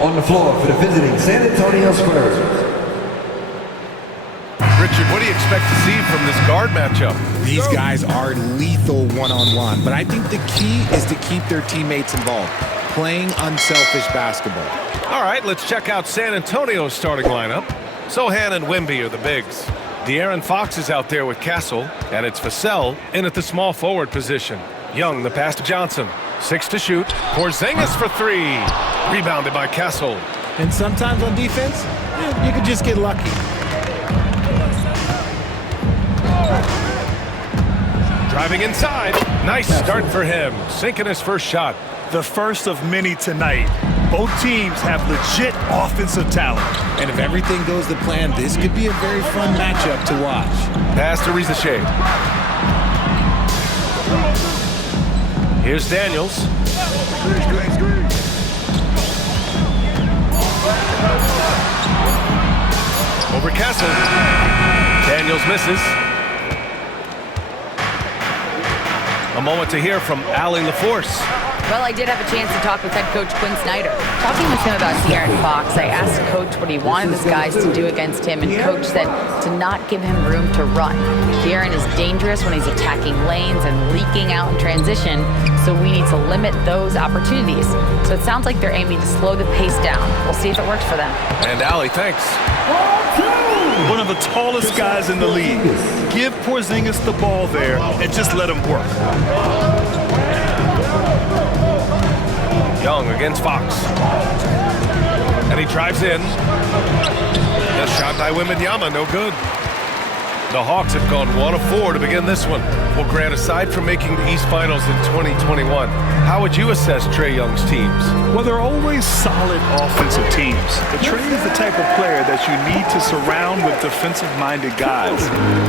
On the floor for the visiting San Antonio Spurs. Richard, what do you expect to see from this guard matchup? These guys are lethal one-on-one, but I think the key is to keep their teammates involved, playing unselfish basketball. All right, let's check out San Antonio's starting lineup. Sohan and Wemby are the bigs. De'Aaron Fox is out there with Castle, and it's Vassell in at the small forward position. Young, the pass to Johnson. 6 to shoot. Porzingis for 3. Rebounded by Castle. And sometimes on defense, you can just get lucky. Driving inside. Nice start for him. Sinking his first shot. The first of many tonight. Both teams have legit offensive talent. And if everything goes to plan, this could be a very fun matchup to watch. Pass to Rizachet. Here's Daniels. Over Castle. Daniels misses. A moment to hear from Allie LaForce. Well, I did have a chance to talk with head coach Quinn Snyder. Talking with him about De'Aaron Fox, I asked coach what he wanted his guys to do against him, and coach said to not give him room to run. De'Aaron is dangerous when he's attacking lanes and leaking out in transition, so we need to limit those opportunities. So it sounds like they're aiming to slow the pace down. We'll see if it works for them. And Allie, thanks. One of the tallest guys in the league. Give Porzingis the ball there and just let him work. Young against Fox. And he drives in. The shot by Wembanyama, no good. The Hawks have gone 1 of 4 to begin this one. Well, Grant, aside from making the East Finals in 2021, how would you assess Trae Young's teams? Well, they're always solid offensive teams. But Trae is the type of player that you need to surround with defensive-minded guys,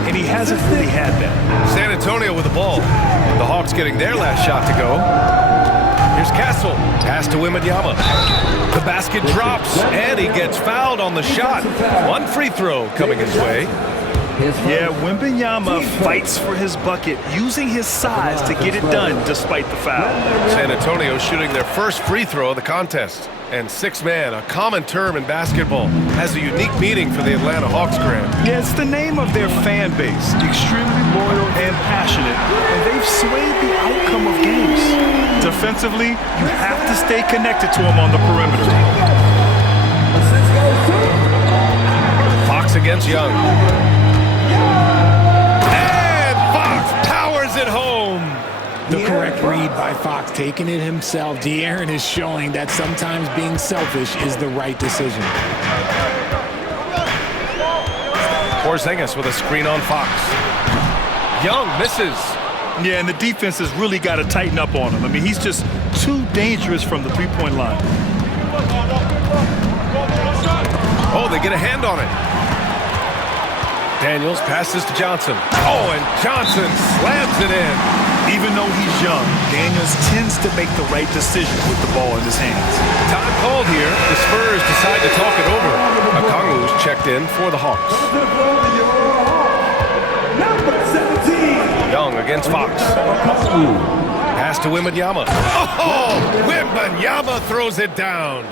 and he hasn't really had that. San Antonio with the ball. The Hawks getting their last shot to go. Here's Castle. Pass to Wembanyama. The basket drops, and he gets fouled on the shot. 1 free throw coming his way. Yeah, Wembanyama fights for his bucket, using his size to get it done despite the foul. San Antonio shooting their first free throw of the contest. And six-man, a common term in basketball, has a unique meaning for the Atlanta Hawks, Grant. Yeah, it's the name of their fan base. Extremely loyal and passionate, and they've swayed the outcome of games. Defensively, you have to stay connected to them on the perimeter. Fox against Young. And Fox powers it home. The correct read by Fox, taking it himself. De'Aaron is showing that sometimes being selfish is the right decision. Porzingis with a screen on Fox. Young misses. Yeah, and the defense has really got to tighten up on him. I mean, he's just too dangerous from the three-point line. Oh, they get a hand on it. Daniels passes to Johnson. Oh, and Johnson slams it in. Even though he's young, Daniels tends to make the right decision with the ball in his hands. Time called here. The Spurs decide to talk it over. Okongwu's checked in for the Hawks. Young against Fox. Pass to Wembanyama. Oh, Wembanyama throws it down.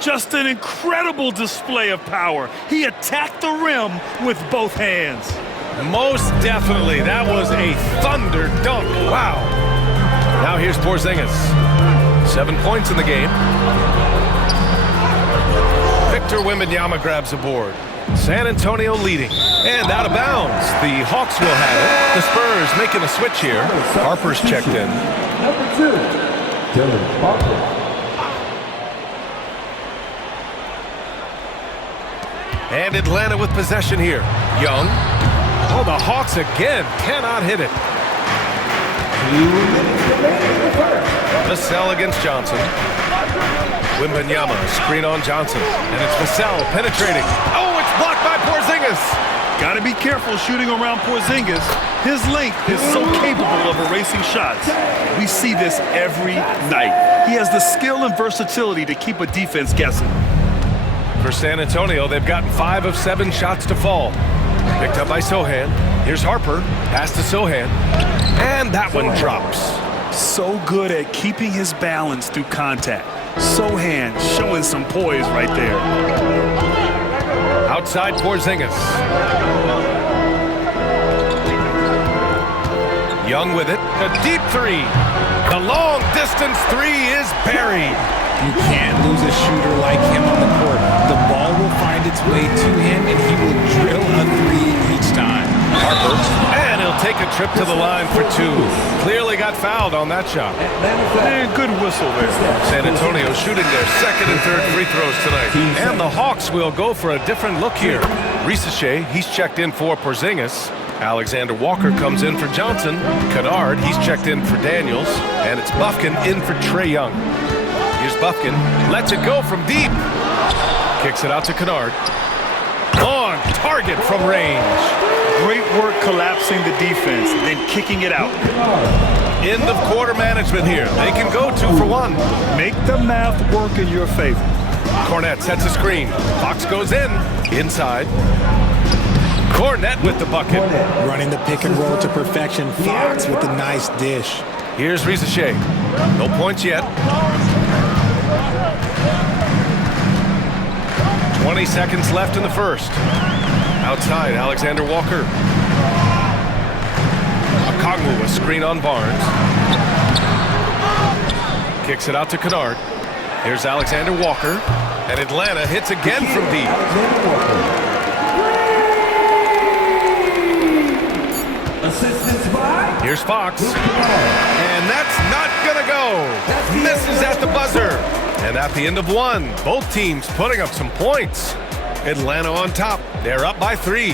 Just an incredible display of power. He attacked the rim with both hands. Most definitely. That was a thunder dunk. Wow. Now here's Porzingis. 7 points in the game. Victor Wembanyama grabs a board. San Antonio leading. And out of bounds. The Hawks will have it. The Spurs making a switch here. Harper's checked in. Number 2, Dylan Harper. And Atlanta with possession here. Young. Oh, the Hawks again cannot hit it. 2 minutes remaining in the first. Vassell against Johnson. Wembanyama, screen on Johnson. And it's Vassell penetrating. Oh, it's blocked by Porzingis. Got to be careful shooting around Porzingis. His length is so capable of erasing shots. We see this every night. He has the skill and versatility to keep a defense guessing. For San Antonio, they've gotten 5 of 7 shots to fall. Picked up by Sohan. Here's Harper. Pass to Sohan. And that one drops. So good at keeping his balance through contact. Sohan showing some poise right there. Outside Porzingis. Young with it. A deep three. The long distance three is buried. You can't lose a shooter like him on the court. The ball will find its way to him, and he will drill a three each time. Harper, and he'll take a trip to the line for two. Clearly got fouled on that shot. And good whistle there. San Antonio shooting their second and third free throws tonight. And the Hawks will go for a different look here. Risache, he's checked in for Porzingis. Alexander Walker comes in for Johnson. Kennard, he's checked in for Daniels. And it's Bufkin in for Trae Young. Here's Bufkin, lets it go from deep. Kicks it out to Kennard. On target from range. Great work collapsing the defense, then kicking it out. End of quarter management here. They can go 2 for 1. Make the math work in your favor. Cornette sets a screen. Fox goes in. Inside. Cornette with the bucket. Running the pick and roll to perfection. Fox with a nice dish. Here's Risache. No points yet. 20 seconds left in the first. Outside, Alexander Walker. Okongwu, a screen on Barnes. Kicks it out to Kennard. Here's Alexander Walker. And Atlanta hits again from deep. Here's Fox. And that's not gonna go. Misses at the buzzer. And at the end of one, both teams putting up some points. Atlanta on top. They're up by 3.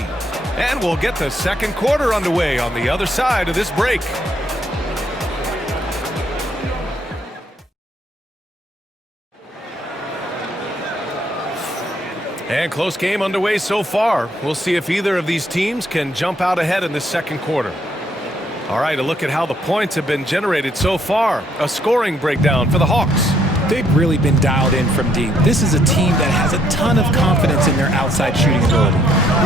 And we'll get the second quarter underway on the other side of this break. And close game underway so far. We'll see if either of these teams can jump out ahead in the second quarter. All right, a look at how the points have been generated so far. A scoring breakdown for the Hawks. They've really been dialed in from deep. This is a team that has a ton of confidence in their outside shooting ability.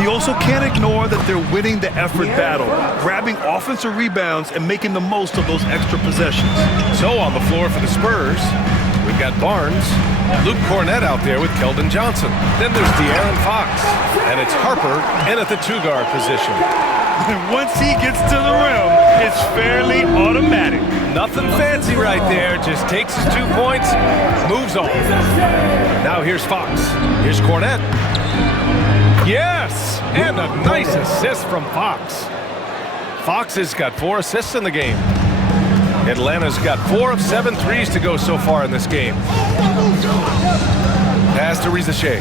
You also can't ignore that they're winning the effort battle, grabbing offensive rebounds and making the most of those extra possessions. So on the floor for the Spurs, we've got Barnes, Luke Cornette out there with Keldon Johnson. Then there's De'Aaron Fox, and it's Harper in at the 2-guard position. And once he gets to the rim, it's fairly automatic. Nothing fancy right there. Just takes his 2 points, moves on. Now here's Fox. Here's Cornette. Yes! And a nice assist from Fox. Fox has got 4 assists in the game. Atlanta's got 4 of 7 threes to go so far in this game. Pass to Risache.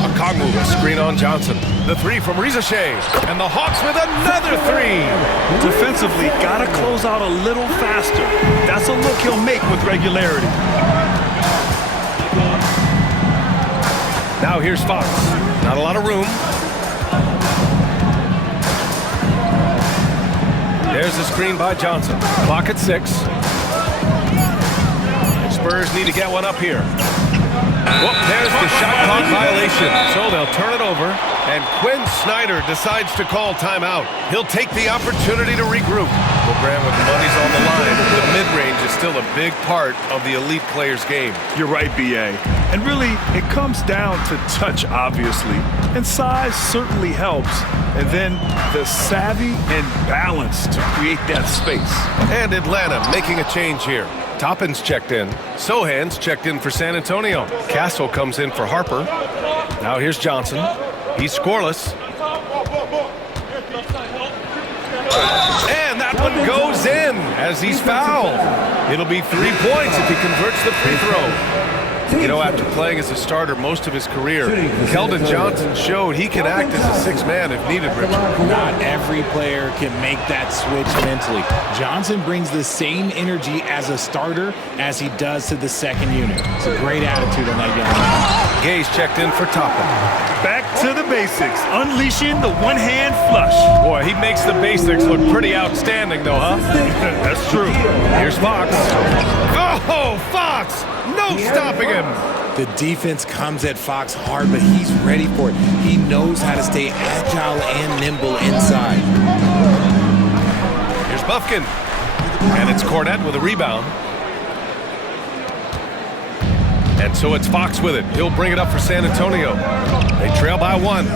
Okongwu, a screen on Johnson. The 3 from Risache. And the Hawks with another 3. Defensively, gotta close out a little faster. That's a look he'll make with regularity. Now here's Fox. Not a lot of room. There's the screen by Johnson. Clock at 6. Spurs need to get one up here. Whoop, there's the shot clock violation. So they'll turn it over. And Quinn Snyder decides to call timeout. He'll take the opportunity to regroup. LeBron, with the money's on the line, the mid-range is still a big part of the elite player's game. You're right, B.A. And really, it comes down to touch, obviously. And size certainly helps. And then the savvy and balance to create that space. And Atlanta making a change here. Toppin's checked in. Sohan's checked in for San Antonio. Castle comes in for Harper. Now here's Johnson. He's scoreless. And that one goes in as he's fouled. It'll be 3 points if he converts the free throw. You know, after playing as a starter most of his career, Keldon Johnson showed he can act as a 6th man if needed, Richard. Not every player can make that switch mentally. Johnson brings the same energy as a starter as he does to the second unit. It's a great attitude on that young man. Gay's checked in for Toppin. Back to the basics, unleashing the one-hand flush. Boy, he makes the basics look pretty outstanding, though, huh? That's true. Here's Fox. Oh, Fox! No stopping him. The defense comes at Fox hard, but he's ready for it. He knows how to stay agile and nimble inside. Here's Bufkin. And it's Cornette with a rebound. And so it's Fox with it. He'll bring it up for San Antonio. They trail by 1.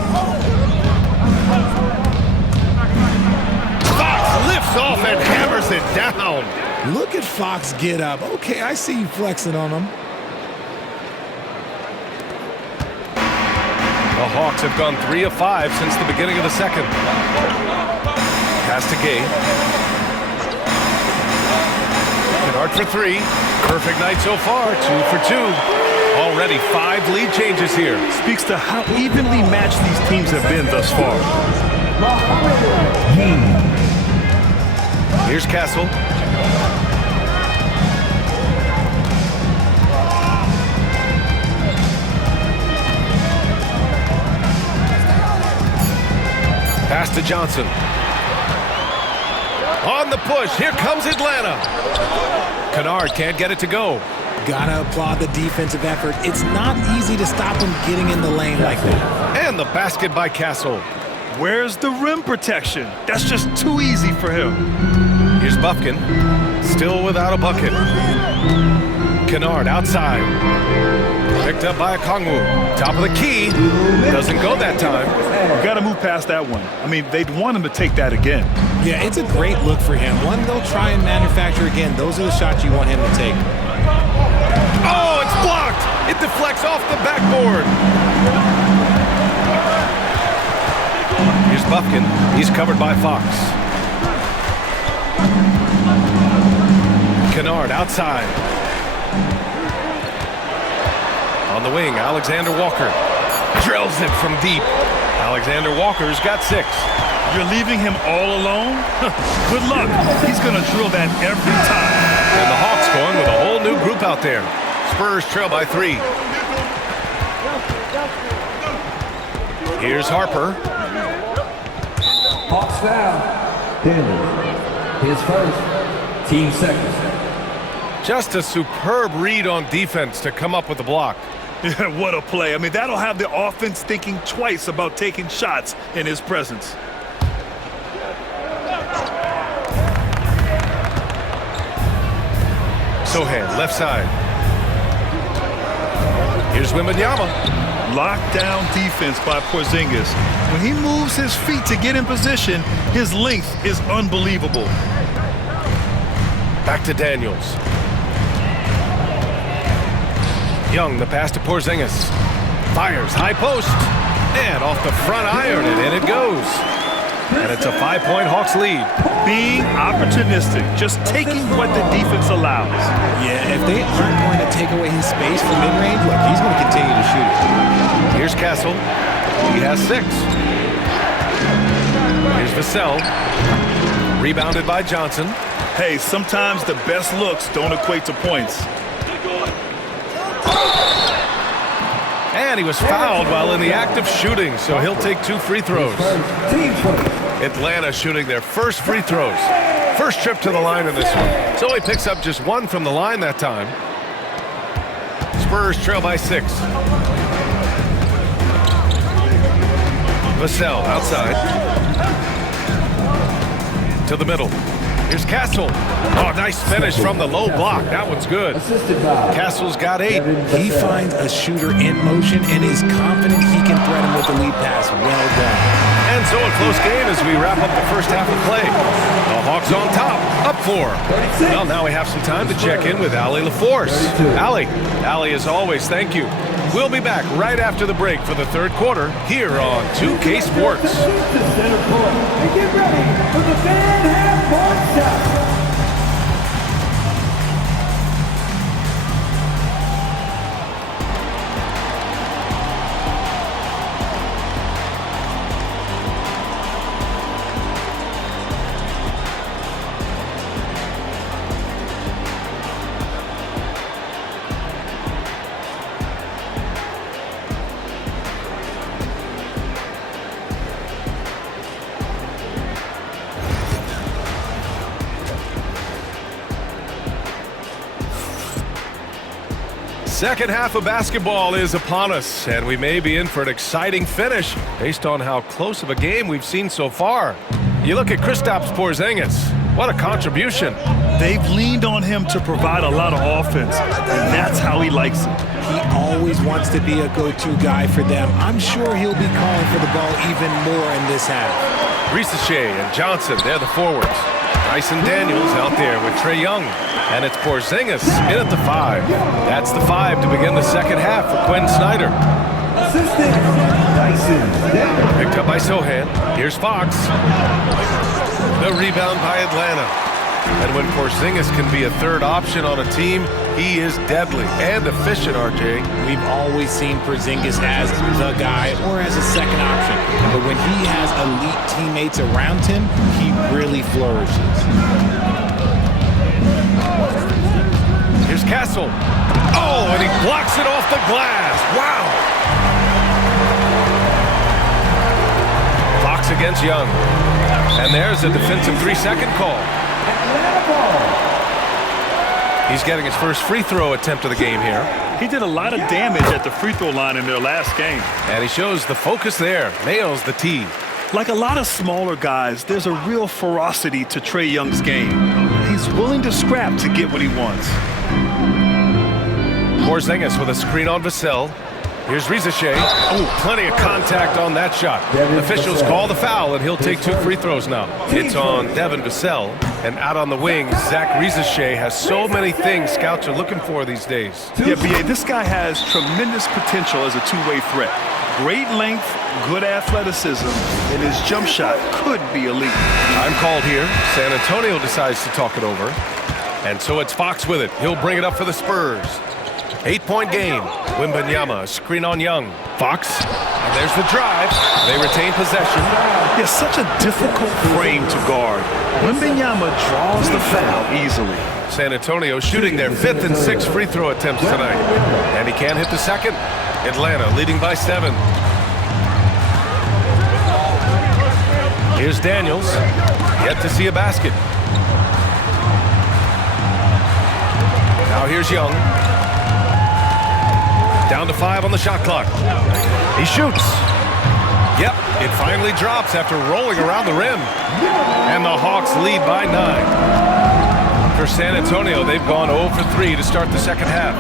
Fox lifts off and hammers it down. Look at Fox get up. Okay, I see you flexing on him. The Hawks have gone 3 of 5 since the beginning of the second. Pass to Gay. Kennard for 3. Perfect night so far. 2 for 2. Already 5 lead changes here. Speaks to how evenly matched these teams have been thus far. Here's Castle. Pass to Johnson. On the push, here comes Atlanta. Kennard can't get it to go. Gotta applaud the defensive effort. It's not easy to stop him getting in the lane like that. And the basket by Castle. Where's the rim protection? That's just too easy for him. Here's Bufkin, still without a bucket. Kennard outside. Picked up by Okongwu. Top of the key. Doesn't go that time. Got to move past that one. I mean, they'd want him to take that again. Yeah, it's a great look for him. One they'll try and manufacture again. Those are the shots you want him to take. Oh, it's blocked. It deflects off the backboard. Here's Bufkin. He's covered by Fox. Kennard outside. On the wing, Alexander Walker drills it from deep. Alexander Walker's got 6. You're leaving him all alone? Good luck. He's going to drill that every time. And the Hawks going with a whole new group out there. Spurs trail by 3. Here's Harper. Hawks foul. Daniels. His first. Team second. Just a superb read on defense to come up with the block. Yeah, what a play. I mean, that'll have the offense thinking twice about taking shots in his presence. Sohan, left side. Here's Wembanyama. Lockdown defense by Porzingis. When he moves his feet to get in position, his length is unbelievable. Back to Daniels. Young, the pass to Porzingis. Fires, high post. And off the front iron, and in it goes. And it's a 5-point Hawks lead. Being opportunistic, just taking what the defense allows. Yeah, if they aren't going to take away his space from mid-range, look, he's going to continue to shoot it. Here's Castle. He has 6. Here's Vassell. Rebounded by Johnson. Hey, sometimes the best looks don't equate to points. And he was fouled while in the act of shooting, so he'll take 2 free throws. Atlanta shooting their first free throws. First trip to the line in this one. So he picks up just 1 from the line that time. Spurs trail by 6. Vassell outside. To the middle. Here's Castle. Oh, nice finish from the low block. That one's good. Castle's got 8. He finds a shooter in motion and is confident he can threat him with the lead pass. Well done. And so a close game as we wrap up the first half of play. The Hawks on top, up 4. Well, now we have some time to check in with Allie LaForce. Allie, as always, thank you. We'll be back right after the break for the third quarter here on 2K Sports. Center court and get ready for the fan half-court shot. Second half of basketball is upon us, and we may be in for an exciting finish based on how close of a game we've seen so far. You look at Kristaps Porzingis. What a contribution. They've leaned on him to provide a lot of offense, and that's how he likes it. He always wants to be a go-to guy for them. I'm sure he'll be calling for the ball even more in this half. Ricochet and Johnson, they're the forwards. Dyson Daniels out there with Trae Young. And it's Porzingis in at the 5. That's the 5 to begin the second half for Quinn Snyder. Assistant, Dyson Daniels. Picked up by Sohan. Here's Fox. The rebound by Atlanta. And when Porzingis can be a third option on a team, he is deadly and efficient, RJ. We've always seen Porzingis as the guy or as a second option. But when he has elite teammates around him, he really flourishes. Here's Castle. Oh, and he blocks it off the glass. Wow. Fox against Young. And there's a defensive 3-second call. He's getting his first free throw attempt of the game here. He did a lot of damage at the free throw line in their last game. And he shows the focus there. Nails the tee. Like a lot of smaller guys, there's a real ferocity to Trae Young's game. He's willing to scrap to get what he wants. Porzingis with a screen on Vassell. Here's Ricochet. Oh, plenty of contact on that shot. Officials call the foul, and he'll take 2 free throws now. It's on Devin Vassell. And out on the wing, Zach Ricochet has so many things scouts are looking for these days. Yeah, B.A., this guy has tremendous potential as a two-way threat. Great length, good athleticism, and his jump shot could be elite. Time called here. San Antonio decides to talk it over. And so it's Fox with it. He'll bring it up for the Spurs. 8-point game. Wembanyama, screen on Young. Fox, and there's the drive. They retain possession. It's such a difficult frame to guard. Wembanyama draws the foul easily. San Antonio shooting their 5th and 6th free throw attempts tonight. And he can't hit the second. Atlanta leading by 7. Here's Daniels. Yet to see a basket. Now here's Young. Down to 5 on the shot clock. He shoots. Yep, it finally drops after rolling around the rim. And the Hawks lead by 9. For San Antonio, they've gone 0 for 3 to start the second half.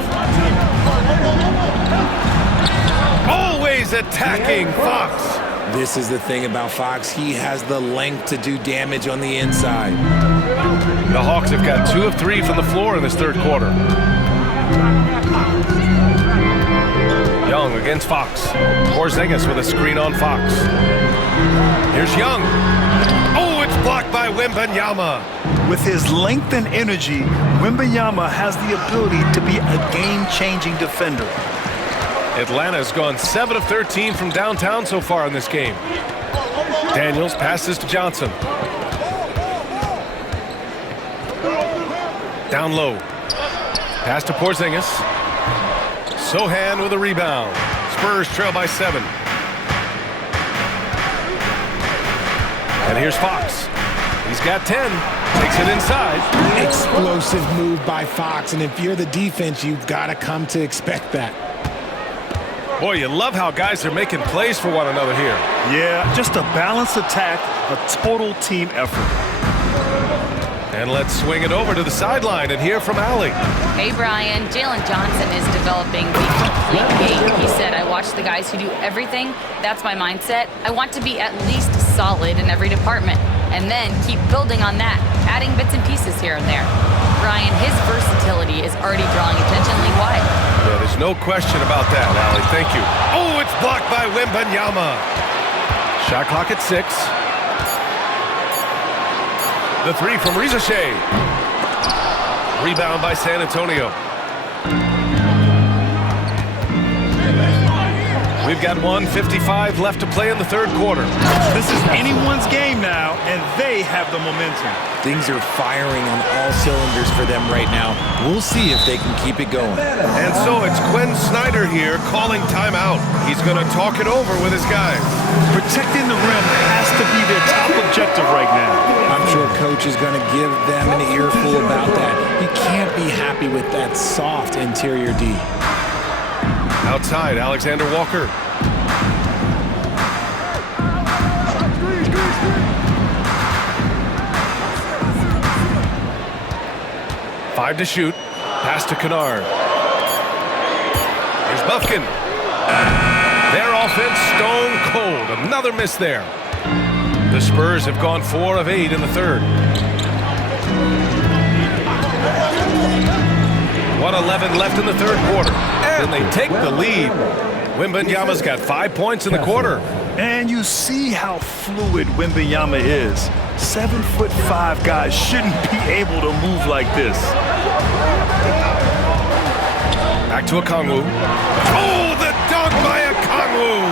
Always attacking Fox. This is the thing about Fox. He has the length to do damage on the inside. The Hawks have got 2 of 3 from the floor in this third quarter. Young against Fox. Porzingis with a screen on Fox. Here's Young. Oh, it's blocked by Wembanyama. With his length and energy, Wembanyama has the ability to be a game-changing defender. Atlanta's gone 7 of 13 from downtown so far in this game. Daniels passes to Johnson. Down low. Pass to Porzingis. Sohan with a rebound. Spurs trail by 7. And here's Fox. He's got 10. Takes it inside. Explosive move by Fox, and if you're the defense, you've got to come to expect that. Boy, you love how guys are making plays for one another here. Yeah, just a balanced attack, a total team effort. And let's swing it over to the sideline and hear from Allie. Hey, Brian. Jalen Johnson is developing the complete game. He said, I watch the guys who do everything. That's my mindset. I want to be at least solid in every department and then keep building on that, adding bits and pieces here and there. Brian, his versatility is already drawing attention league-wide. Yeah, there's no question about that, Allie. Thank you. Oh, it's blocked by Wembanyama. Shot clock at 6. The 3 from Ricochet. Rebound by San Antonio. We've got 1:55 left to play in the third quarter. This is anyone's game now, and they have the momentum. Things are firing on all cylinders for them right now. We'll see if they can keep it going. And so it's Quinn Snyder here calling timeout. He's going to talk it over with his guys. Protecting the rim has to be their top objective right now. I'm sure Coach is going to give them an earful about that. He can't be happy with that soft interior D. Outside, Alexander Walker. Five to shoot. Pass to Kennard. Here's Buffkin. Their offense stone cold. Another miss there. The Spurs have gone 4 of 8 in the third. 1:11 left in the third quarter. And they take the lead. Wembanyama's got 5 points in the quarter. And you see how fluid Wembanyama is. 7'5" guys shouldn't be able to move like this. Back to Okongwu. Oh, the dunk by Okongwu!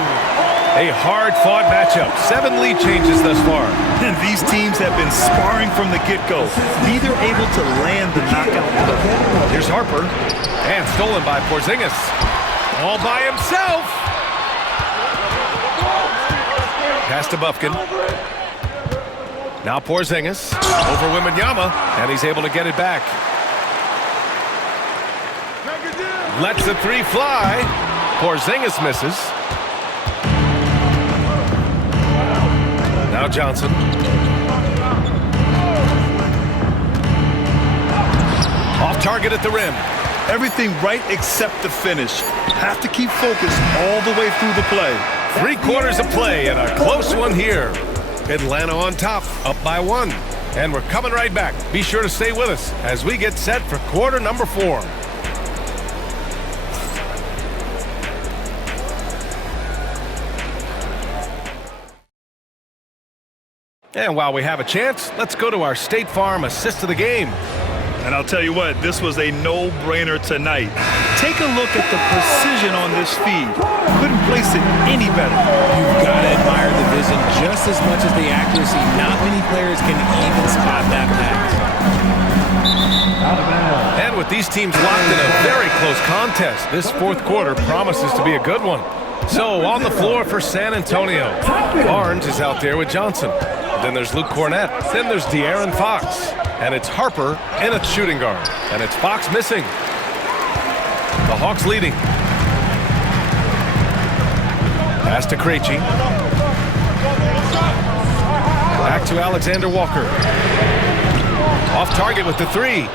A hard-fought matchup. 7 lead changes thus far. And these teams have been sparring from the get-go. Neither able to land the knockout blow. Here's Harper. And stolen by Porzingis. All by himself. Pass to Buffkin. Now Porzingis over Wembanyama, and he's able to get it back. Lets the 3 fly. Porzingis misses. Now Johnson. Off target at the rim. Everything right except the finish. Have to keep focused all the way through the play. 3 quarters of play and a close one here. Atlanta on top, up by 1. And we're coming right back. Be sure to stay with us as we get set for quarter number 4. And while we have a chance, let's go to our State Farm assist of the game. And I'll tell you what, this was a no-brainer tonight. Take a look at the precision on this feed. Couldn't place it any better. You've got to admire the vision just as much as the accuracy. Not many players can even spot that pass. And with these teams locked in a very close contest, this fourth quarter promises to be a good one. So on the floor for San Antonio, Barnes is out there with Johnson. Then there's Luke Cornett. Then there's De'Aaron Fox. And it's Harper in at shooting guard. And it's Fox missing. The Hawks leading. Pass to Krejci. Back to Alexander Walker. Off target with the 3.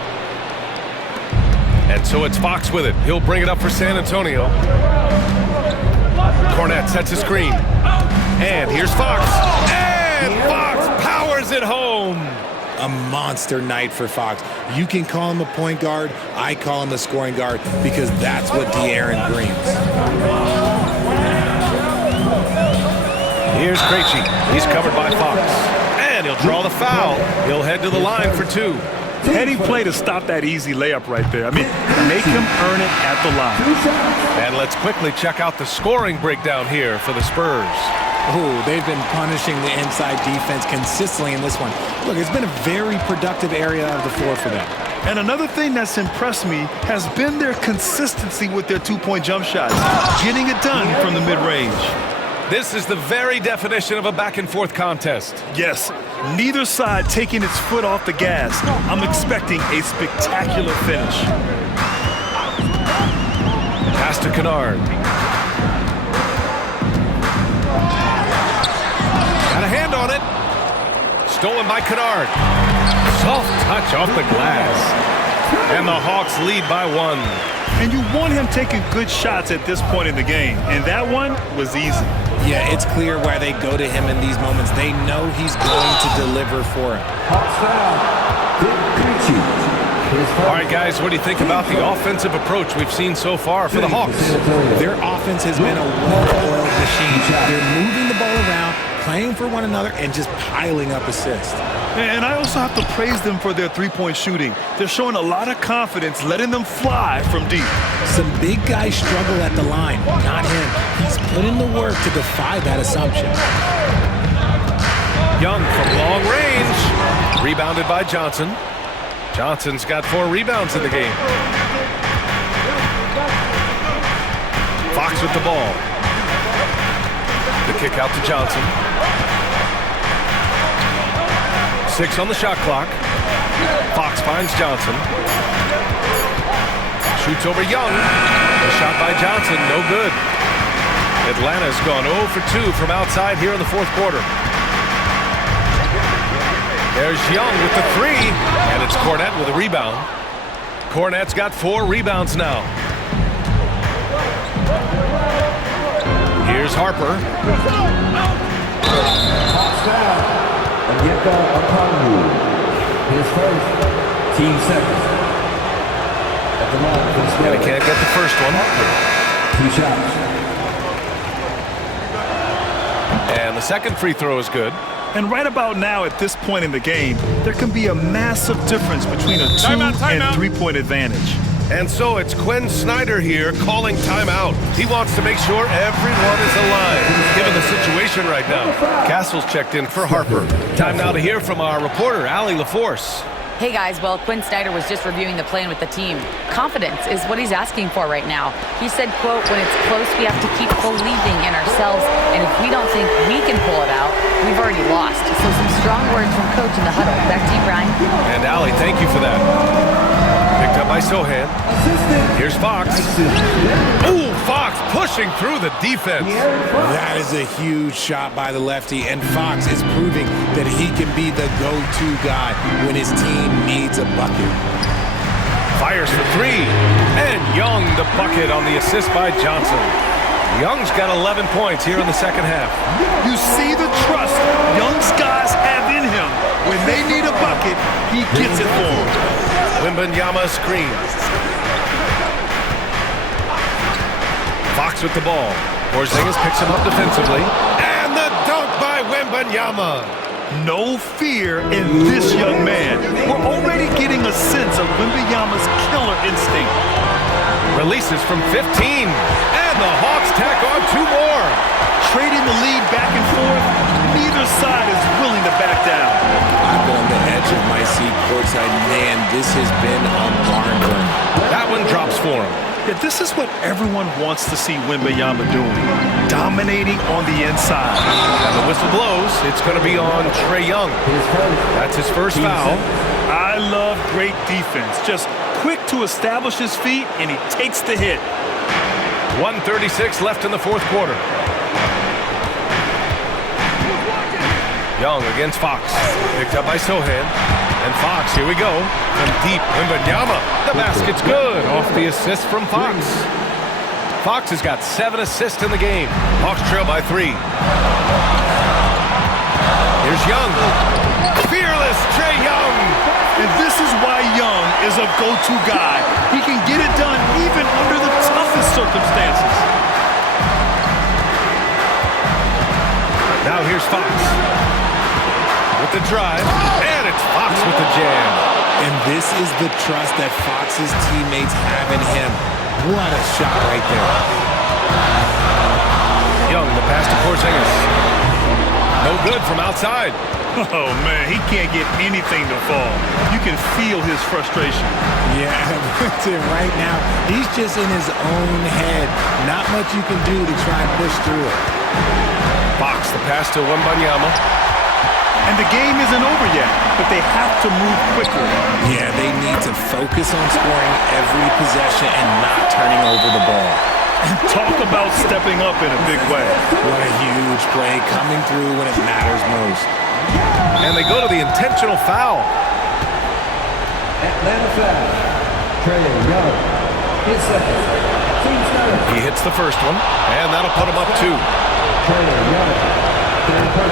And so it's Fox with it. He'll bring it up for San Antonio. Cornett sets a screen. And here's Fox. And Fox powers it home. A monster night for Fox. You can call him a point guard. I call him a scoring guard because that's what De'Aaron brings. Here's Krejci. He's covered by Fox. And he'll draw the foul. He'll head to the line for 2. Heady play to stop that easy layup right there. I mean, make him earn it at the line. And let's quickly check out the scoring breakdown here for the Spurs. Oh, they've been punishing the inside defense consistently in this one. Look, it's been a very productive area of the floor for them. And another thing that's impressed me has been their consistency with their 2-point jump shots, getting it done from the mid-range. This is the very definition of a back-and-forth contest. Yes, neither side taking its foot off the gas. I'm expecting a spectacular finish. Pass to Kennard. Got a hand on it. Stolen by Kennard. Soft touch off the glass. And the Hawks lead by 1. And you want him taking good shots at this point in the game. And that one was easy. Yeah, it's clear why they go to him in these moments. They know he's going to deliver for him. All right, guys, what do you think about the offensive approach we've seen so far for the Hawks? Their offense has been a well-oiled machine. They're moving the ball around, playing for one another, and just piling up assists. And I also have to praise them for their 3-point shooting. They're showing a lot of confidence, letting them fly from deep. Some big guys struggle at the line, not him. He's put in the work to defy that assumption. Young from long range. Rebounded by Johnson. Johnson's got 4 rebounds in the game. Fox with the ball. The kick out to Johnson. 6 on the shot clock. Fox finds Johnson. Shoots over Young. The shot by Johnson, no good. Atlanta's gone 0 for 2 from outside here in the fourth quarter. There's Young with the 3, and it's Cornett with a rebound. Cornett's got 4 rebounds now. Here's Harper. His first, team second. At the line for the Spurs. And he can't get the first one. 2 shots. And the second free throw is good. And right about now, at this point in the game, there can be a massive difference between a 2 and 3-point advantage. And so it's Quinn Snyder here calling timeout. He wants to make sure everyone is alive, given the situation right now. Castle's checked in for Harper. Time now to hear from our reporter, Allie LaForce. Hey guys, well, Quinn Snyder was just reviewing the plan with the team. Confidence is what he's asking for right now. He said, quote, when it's close, we have to keep believing in ourselves, and if we don't think we can pull it out, we've already lost. So some strong words from coach in the huddle. Back to you, Brian. And Allie, thank you for that. Picked up by Sohan. Here's Fox. Ooh, Fox pushing through the defense. That is a huge shot by the lefty, and Fox is proving that he can be the go-to guy when his team needs a bucket. Fires for 3. And Young the bucket on the assist by Johnson. Young's got 11 points here in the second half. You see the trust Young's guys have in him. When they need a bucket, he gets it for them. Wembanyama screen. Fox with the ball. Porzingis picks him up defensively. And the dunk by Wembanyama. No fear in this young man. We're already getting a sense of Wembanyama's killer instinct. Releases from 15. And the Hawks tack on 2 more. Trading the lead back and forth, neither side is willing to back down. I'm on the edge of my seat courtside. Man, this has been a barn burner. That one drops for him. Yeah, this is what everyone wants to see Wembanyama doing. Dominating on the inside. And the whistle blows. It's going to be on Trae Young. That's his first foul. I love great defense. Just quick to establish his feet, and he takes the hit. 1:36 left in the fourth quarter. Young against Fox. Picked up by Sohan. And Fox, here we go. From deep, Wembanyama. The basket's good. Off the assist from Fox. Fox has got 7 assists in the game. Hawks trail by 3. Here's Young. Fearless Trae Young. And this is why Young is a go-to guy. He can get it done even under the toughest circumstances. Now here's Fox. With the drive, and it's Fox with the jam. And this is the trust that Fox's teammates have in him. What a shot right there. Young, the pass to Porzingis. No good from outside. Oh, man, he can't get anything to fall. You can feel his frustration. Yeah, right now, he's just in his own head. Not much you can do to try and push through it. Fox, the pass to Wembanyama. And the game isn't over yet, but they have to move quickly. Yeah, they need to focus on scoring every possession and not turning over the ball. And talk about stepping up in a big way. What a huge play coming through when it matters most. And they go to the intentional foul. Atlanta foul. Trae Young. His second. Team Snyder. He hits the first one, and that'll put him up 2. Trae Young.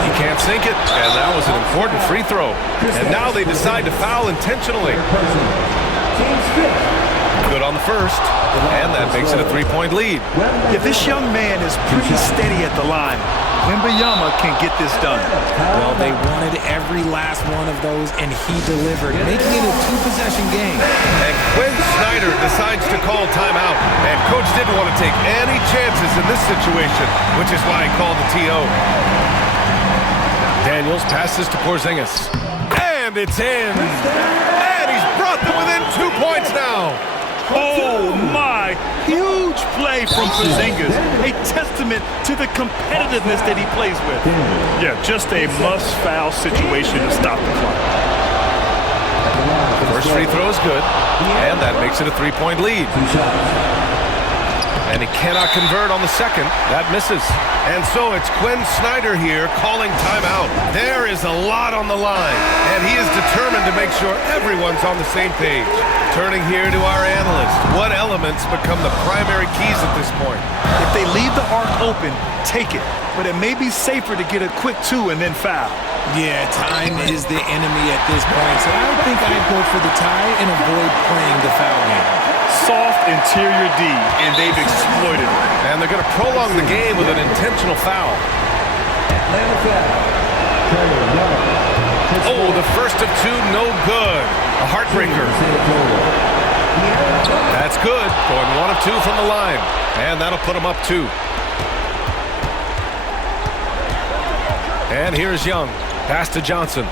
He can't sink it, and that was an important free throw. And now they decide to foul intentionally. Team's fifth. Good on the first, and that makes it a 3-point lead. Yeah, this young man is pretty steady at the line. Wembanyama can get this done. Well, they wanted every last one of those, and he delivered, making it a 2-possession game. And Quinn Snyder decides to call timeout. And Coach didn't want to take any chances in this situation, which is why he called the TO. Daniels passes to Porzingis. And it's in. And he's brought them within 2 points now. Oh, my. Huge play from Porzingis. A testament to the competitiveness that he plays with. Yeah, just a must-foul situation to stop the clock. First free throw is good. And that makes it a 3-point lead. And he cannot convert on the second. That misses. And so it's Quinn Snyder here calling timeout. There is a lot on the line, and he is determined to make sure everyone's on the same page. Turning here to our analyst. What elements become the primary keys at this point? If they leave the arc open, take it. But it may be safer to get a quick 2 and then foul. Yeah, time is the enemy at this point, so I think I'd go for the tie and avoid playing the foul game. Soft interior D, and they've exploited it. And they're going to prolong the game with an intentional foul. Atlanta foul. Oh, the first of 2, no good. A heartbreaker. That's good. Going 1 of 2 from the line. And that'll put him up 2. And here's Young. Pass to Johnson.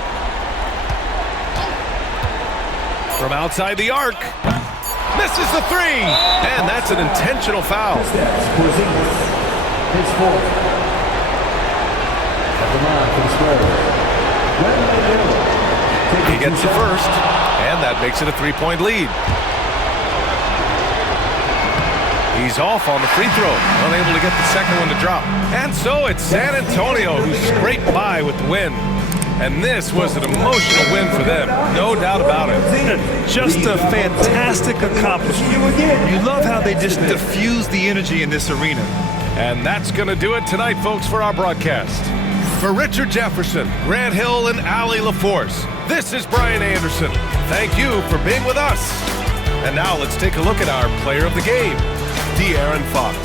From outside the arc. Misses the 3. And that's an intentional foul. His 4th. At the line for the Spurs. He gets the first, and that makes it a 3-point lead. He's off on the free throw, unable to get the second one to drop. And so it's San Antonio who scraped by with the win. And this was an emotional win for them, no doubt about it. Just a fantastic accomplishment. You love how they just diffuse the energy in this arena. And that's going to do it tonight, folks, for our broadcast. For Richard Jefferson, Grant Hill, and Allie LaForce, this is Brian Anderson. Thank you for being with us. And now let's take a look at our player of the game, De'Aaron Fox.